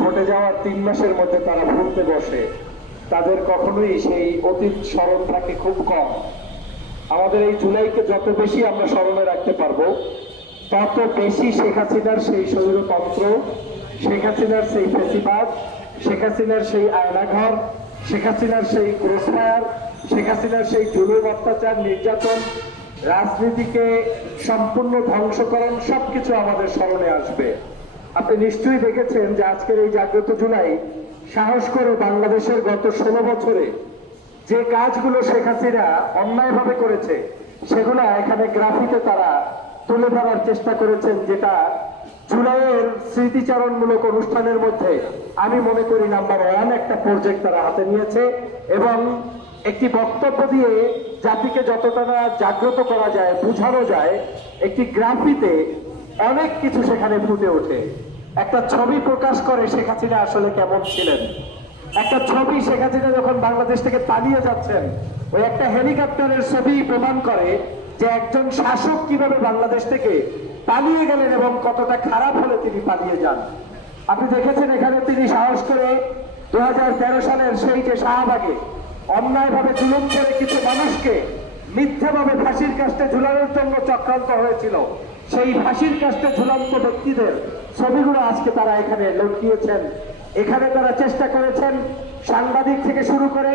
ঘটে যাওয়ার তিন মাসের মধ্যে তারা ভুলতে বসে। তাদের কখনোই সেই অতীত স্মরণ থাকে খুব কম। আমাদের এই জুলাইকে যত বেশি আমরা স্মরণে রাখতে পারব, তত বেশি শেখ হাসিনার সেই স্বৈরতন্ত্র, শেখ হাসিনার সেই ফেসিবাদ, শেখ হাসিনার সেই আয়নাঘর, শেখ হাসিনার সেই ক্রোসফায়ার শেখ হাসিনার সেই জুলুম, অত্যাচার, নির্যাতন, রাজনীতিকে সম্পূর্ণ ধ্বংসকরণ সবকিছু আমাদের স্মরণে আসবে। আপনি নিশ্চয়ই দেখেছেন যে আজকের এই জাগ্রত জুলাই সাহস করে বাংলাদেশের গত ষোলো বছরে যে কাজগুলো শেখ হাসিনা অন্যায়ভাবে করেছে, সেগুলো এখানে গ্রাফিতে তারা তুলে ধরার চেষ্টা করেছেন যেটা জুলাইয়ের স্মৃতিচারণমূলক অনুষ্ঠানের মধ্যে আমি মনে করি নাম্বার ওয়ান একটা প্রজেক্ট তারা হাতে নিয়েছে এবং একটি বক্তব্য দিয়ে জাতিকে যতটা জাগ্রত করা যায়, বোঝানো যায়, একটি গ্রাফিতে অনেক কিছু সেখানে ফুটে ওঠে। একটা ছবি প্রকাশ করে শেখ হাসিনা আসলে কেমন ছিলেন? একটা ছবি শেখ হাসিনা যখন বাংলাদেশ থেকে পালিয়ে যাচ্ছেন, ওই একটা হেলিকপ্টারের ছবি প্রমাণ করে যে একজন শাসক কীভাবে বাংলাদেশ থেকে পালিয়ে গেলেন এবং কতটা খারাপ হলে তিনি পালিয়ে যান। আপনি দেখেছেন এখানে তিনি সাহস করে দু হাজার তেরো সালের সেই যে শাহবাগে অন্যায়ভাবে জুলুম করে কিছু মানুষকে মিথ্যাভাবে ফাঁসির কাস্টে ঝুলানোর জন্য চক্রান্ত হয়েছিল। সেই ফাঁসির কাস্টে ঝুলন্ত ব্যক্তিদের ছবিগুলো আজকে তারা এখানে লটকিয়েছেন এখানে তারা চেষ্টা করেছেন সাংবাদিক থেকে শুরু করে,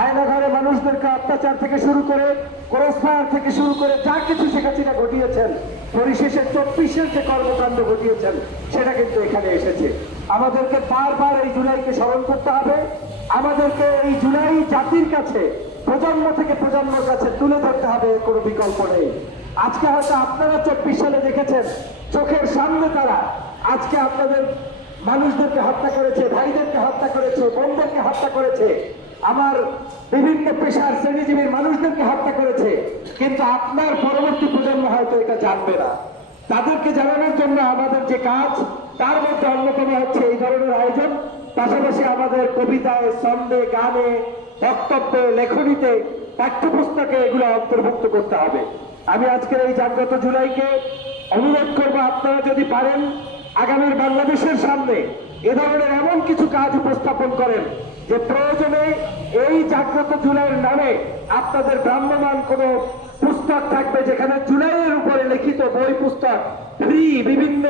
আয়নাঘরে মানুষদেরকে অত্যাচার থেকে শুরু করে ক্রসফায়ার থেকে শুরু করে যা কিছু শেখাচিনা ঘটিয়েছেন, পরিশেষে চব্বিশের যে কর্মকাণ্ড ঘটিয়েছেন, সেটা কিন্তু এখানে এসেছে। আমাদেরকে বারবার এই জুলাইকে স্মরণ করতে হবে। আমাদেরকে এই জুলাই জাতির কাছে, প্রজন্ম থেকে প্রজন্মের কাছে তুলে ধরতে হবে কোনো বিকল্প নেই। আজকে হয়তো আপনারা চব্বিশ সালে দেখেছেন, চোখের সামনে তারা। আজকে আপনাদের মানুষদেরকে হত্যা করেছে, ভাইদেরকে হত্যা করেছে, বোনদেরকে হত্যা করেছে। আমার বিভিন্ন পেশার শ্রেণীজীবীর মানুষদেরকে হত্যা করেছে। কিন্তু আপনার পরবর্তী প্রজন্ম হয়তো এটা জানবে না। তাদেরকে জানানোর জন্য আমাদের যে কাজ, তার মধ্যে অন্যতম হচ্ছে এই ধরনের আয়োজন। পাশাপাশি আমাদের কবিতায়, ছন্দে, গানে, বক্তব্যে, লেখনীতে, পাঠ্যপুস্তকে এগুলো অন্তর্ভুক্ত করতে হবে। আমি আজকের এই জাগ্রত জুলাইকে অনুরোধ করব, আপনারা যদি পারেন, আগামীর বাংলাদেশের সামনে এ ধরনের এমন কিছু কাজ উপস্থাপন করেন যে প্রয়োজনে এই জাগ্রত জুলাইয়ের নামে আপনাদের ভ্রাম্যমান কোন পুস্তক থাকবে যেখানে জুলাইয়ের উপরে লিখিত বই পুস্তক, ফ্রি, বিভিন্ন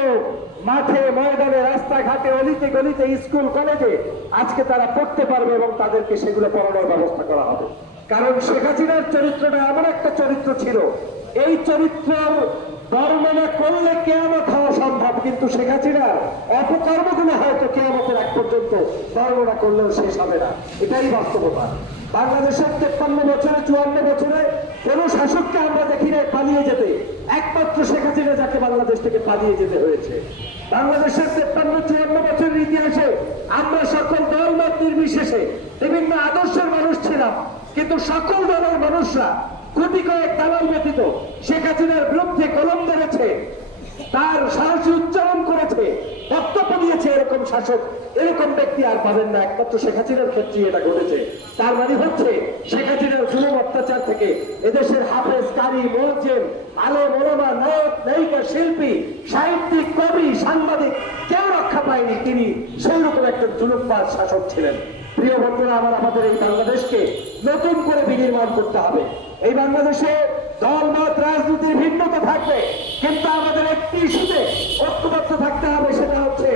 মাঠে, ময়দানে, রাস্তাঘাটে, অলিতে গলিতে, স্কুল, কলেজে আজকে তারা পড়তে পারবে এবং তাদেরকে সেগুলো পড়ানোর ব্যবস্থা করা হবে। কারণ শেখ হাসিনার চরিত্রটা এমন একটা চরিত্র ছিল এই চরিত্র বর্ণনা করলে কেয়ামত হওয়া সম্ভব, কিন্তু শেখ হাসিনার অপকর্মগুলো হয়তো কেয়ামতের এক পর্যন্ত বর্ণনা করলেও শেষ হবে না। এটাই বাস্তবতা বাংলাদেশের তেপ্পান্ন বছরে, চুয়ান্ন বছরে কোন শাসককে আমরা দেখি নাই পালিয়ে যেতে। একমাত্র শেখ হাসিনা যাকে বাংলাদেশ থেকে পালিয়ে যেতে হয়েছে। বাংলাদেশের তেপ্পান্ন, চুয়ান্ন বছরের ইতিহাসে আমরা সকল দল মত নির্বিশেষে বিভিন্ন আদর্শের মানুষ ছিলাম, কিন্তু সকল দলের মানুষরা কোটি কয়েক দালাল ব্যতীত শেখ হাসিনার বিরুদ্ধে কলম ধরেছে, তার সাহসী উচ্চারণ করেছে, বক্তব্য দিয়েছে এরকম শাসক, এরকম ব্যক্তি আর পাবেন না। একমাত্র শেখ হাসিনার ক্ষেত্রে এটা ঘটেছে। তার মানে হচ্ছে শেখ হাসিনার জুলুম অত্যাচার থেকে এদেশের হাফেজ, কারি মোর্জেন আলে মোলামা নায়ক, নায়িকা, শিল্পী, সাহিত্যিক, কবি, সাংবাদিক, কেউ রক্ষা পায়নি। তিনি সেই রকম একটা জুলুমবাজ শাসক ছিলেন। প্রিয় বন্ধুরা, আমার আমাদের এই বাংলাদেশকে নতুন করে বিনির্মাণ করতে হবে। এই বাংলাদেশে দল, মত, রাজনীতির ভিন্নতা থাকবে, কিন্তু আমাদের একটি ইস্যুতে ঐক্যবদ্ধ থাকতে হবে, সেটা হচ্ছে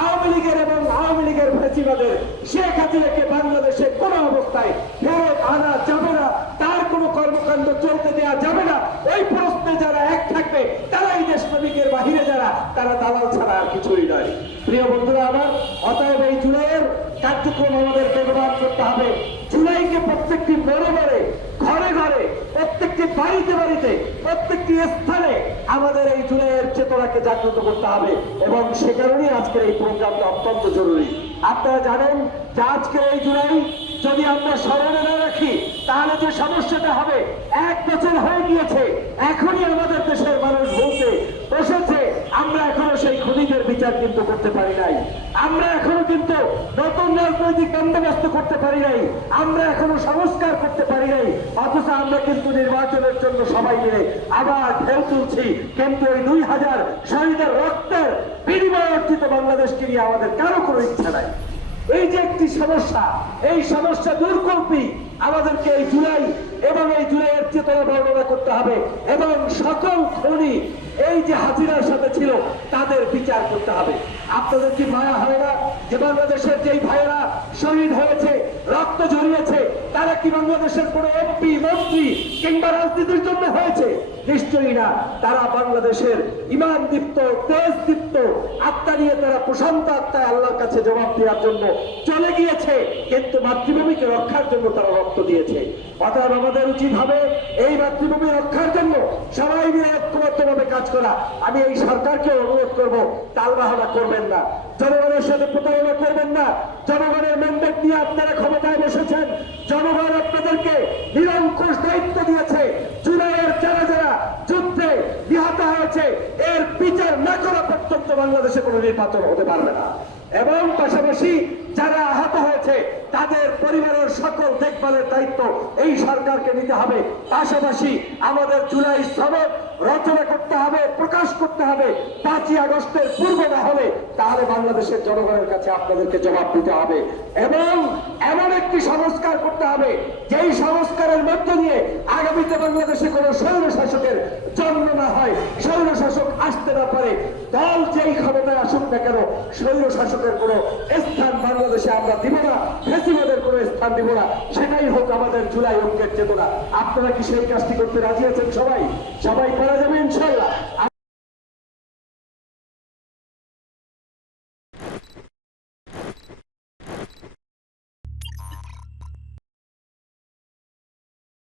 আওয়ামী লীগের এবং আওয়ামী লীগের ফেসিবাদের শেখ হাসিনাকে বাংলাদেশে কোনো অবস্থায় ফেরত আনা যাবে না, তার কোনো কর্মকাণ্ড চলতে দেওয়া যাবে না। ওই প্রশ্নে যারা এক থাকবে, তারাই দেশপ্রেমিকের বাহিরে যারা, তারা দালাল ছাড়া আর কিছুই নয়। প্রিয় বন্ধুরা আমার, অতএব এই জুলাইয়ের কার্যক্রম আমাদের বেগবান করতে হবে। জুলাইকে প্রত্যেকটি ঘরে ঘরে প্রত্যেকটি বাড়িতে বাড়িতে, প্রত্যেকটি স্থানে আমাদের এই চুলের চেতনাকে জাগ্রত করতে হবে। এবং সে কারণেই আজকের এই প্রোগ্রামটা অত্যন্ত জরুরি। আপনারা জানেন যে আজকের এই জুলাই, যদি আমরা স্মরণে না রাখি, তাহলে যে সমস্যাটা হবে, এক বছর হয়ে গিয়েছে। এখনই আমাদের দেশের মানুষ বলতে বসেছে। আমরা এখনও সেই খনিদের বিচার কিন্তু করতে পারি নাই। আমরা এখনও কিন্তু নতুন রাজনৈতিক বন্দোবস্ত করতে পারি নাই। আমরা এখনও সংস্কার করতে পারি নাই। অথচ আমরা কিন্তু নির্বাচনের জন্য সবাই মিলে আবার ঢেউ তুলছি। কিন্তু ওই দুই হাজার শহীদের রক্তের বিনিময় অর্জিত বাংলাদেশকে নিয়ে আমাদের কারও কোনো ইচ্ছা নাই। এই যে একটি সমস্যা, এই সমস্যা দূর করবি। আমাদেরকে এই জুলাই এবং এই জুলাইয়ের চেতনা বর্ণনা করতে হবে এবং সকল খনি এই যে হাজিরার সাথে ছিল, তাদের বিচার করতে হবে। আপনাদের কি মায়া হয় না যে বাংলাদেশের যেই ভাইয়েরা শহীদ হয়েছে, রক্ত ঝরিয়েছে। তারা কি বাংলাদেশের কোন এমপি মন্ত্রী কিংবা রাজনীতির জন্য হয়েছে? নিশ্চয়ই না। তারা বাংলাদেশের ইমান দীপ্ত, তেজ দীপ্ত, আত্মা নিয়ে তারা প্রশান্ত আত্মায় আল্লাহর কাছে জবাব দেওয়ার জন্য চলে গিয়েছে। কিন্তু মাতৃভূমিকে রক্ষার জন্য তারা রক্ত দিয়েছে। অতএব আমাদের উচিত হবে এই মাতৃভূমি রক্ষার জন্য সবাই মিলে ঐক্যবদ্ধভাবে কাজ করা। আমি এই সরকারকে অনুরোধ করব তালবাহনা করবেন না। জনগণের সাথে প্রতারণা করবেন না। জনগণের আপনারা ক্ষমতায় বসেছেন, জনগণ আপনাদেরকে নিরঙ্কুশ দায়িত্ব দিয়েছে। জুলাইয়ের যারা যারা যুদ্ধে নিহত হয়েছে, এর বিচার না করা পর্যন্ত বাংলাদেশে কোনো নির্বাচন হতে পারবে না। এবং পাশাপাশি যারা আহত হয়েছে, তাদের পরিবারের সকল দেখভালের দায়িত্ব এই সরকারকে নিতে হবে। পাশাপাশি আমাদের জুলাই সনদ রচনা করতে হবে, প্রকাশ করতে হবে। পাঁচই আগস্টের পূর্বে না হলে তাহলে বাংলাদেশের জনগণের কাছে আপনাদেরকে জবাব দিতে হবে। এবং এমন একটি সংস্কার করতে হবে, যেই সংস্কারের মধ্য দিয়ে আগামীতে বাংলাদেশে কোনো স্বৈর শাসকের জন্ম না হয়, স্বৈর শাসক আসতে না পারে দল যেই ক্ষমতায় আসুক না কেন স্বৈর শাসকের কোনো স্থান বাংলাদেশে আমরা দিব না, ফেসিবাদের কোনো স্থান দিব না, সেটাই হোক আমাদের জুলাই অঙ্কের চেতনা। আপনারা কি সেই কাজটি করতে রাজি আছেন সবাই? সবাই করা যাবে ইনশাল্লাহ